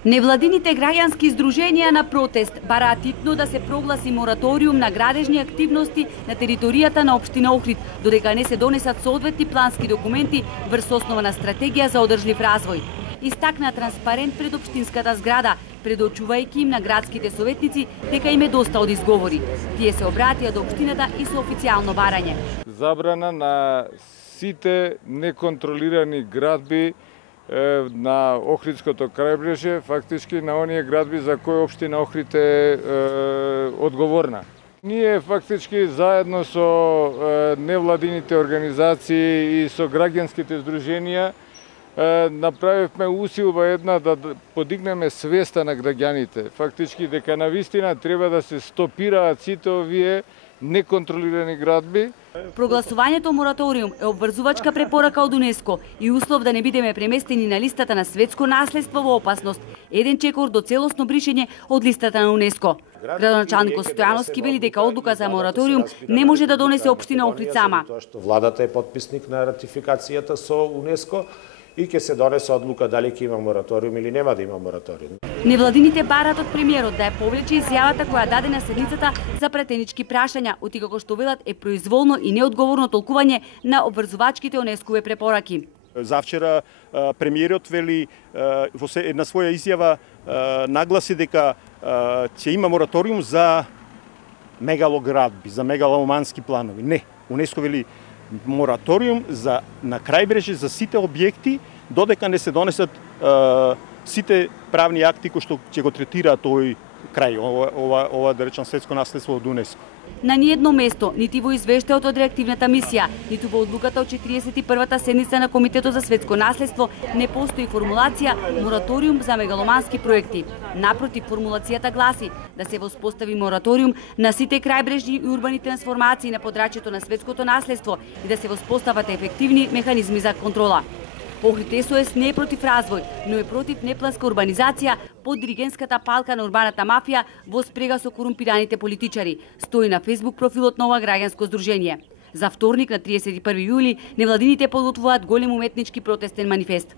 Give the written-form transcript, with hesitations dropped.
Невладините граѓански издруженија на протест бараат итно да се прогласи мораториум на градежни активности на територијата на општина Охрид, додека не се донесат соодветни плански документи врз основа на стратегија за одржлив развој. Истакна транспарент пред општинската зграда, предочувајќи им на градските советници дека им е доста од изговори. Тие се обратија до општината и со официјално барање. Забрана на сите неконтролирани градби на Охридското крајбрежје, фактички на оние градби за кои општина Охрид е одговорна. Ние фактички заедно со невладините организации и со граѓанските здруженија направивме усилба една да подигнеме свеста на граѓаните. Фактички дека навистина треба да се стопираат сите овие неконтролирани градби. Прогласувањето мораториум е обврзувачка препорака од УНЕСКО и услов да не бидеме преместени на листата на светско наследство во опасност. Еден чекор до целосно бришење од листата на УНЕСКО. Градоначалникот Стојановски вели дека одлука за мораториум не може да донесе општина Охрид сама. Тоа што владата е потписник на ратификацијата со УНЕСКО и ќе се донесе одлука дали ќе има мораториум или нема да има мораториум. Невладините барат од премиерот да ја повлече изјавата која даде на седницата за претенички прашања, од како што велат е произволно и неодговорно толкување на обврзувачките УНЕСКОве препораки. Завчера премиерот вели во една своја изјава нагласи дека ќе има мораториум за мегалоградби, за мегаломански планови. Не, УНЕСКО вели мораториум на крајбрежје за сите објекти додека не се донесат сите правни акти кои што ќе го третираат овој крај, ова да речам светско наследство од УНЕСКО. На ниедно место, нити во извештајот од реактивната мисија, ниту во одлуката од 41-та седница на Комитетот за светско наследство не постои формулација мораториум за мегаломански проекти. Напротив, формулацијата гласи да се воспостави мораториум на сите крајбрежни и урбани трансформации на подрачјето на светското наследство и да се воспостават ефективни механизми за контрола. Охрид СОС не е против развој, но е против непланска урбанизација под диригентската палка на урбаната мафија во спрега со корумпираните политичари, стои на фејсбук профилот на ова граѓанско здружение. За вторник на 31 јули невладините подготвуваат голем уметнички протестен манифест.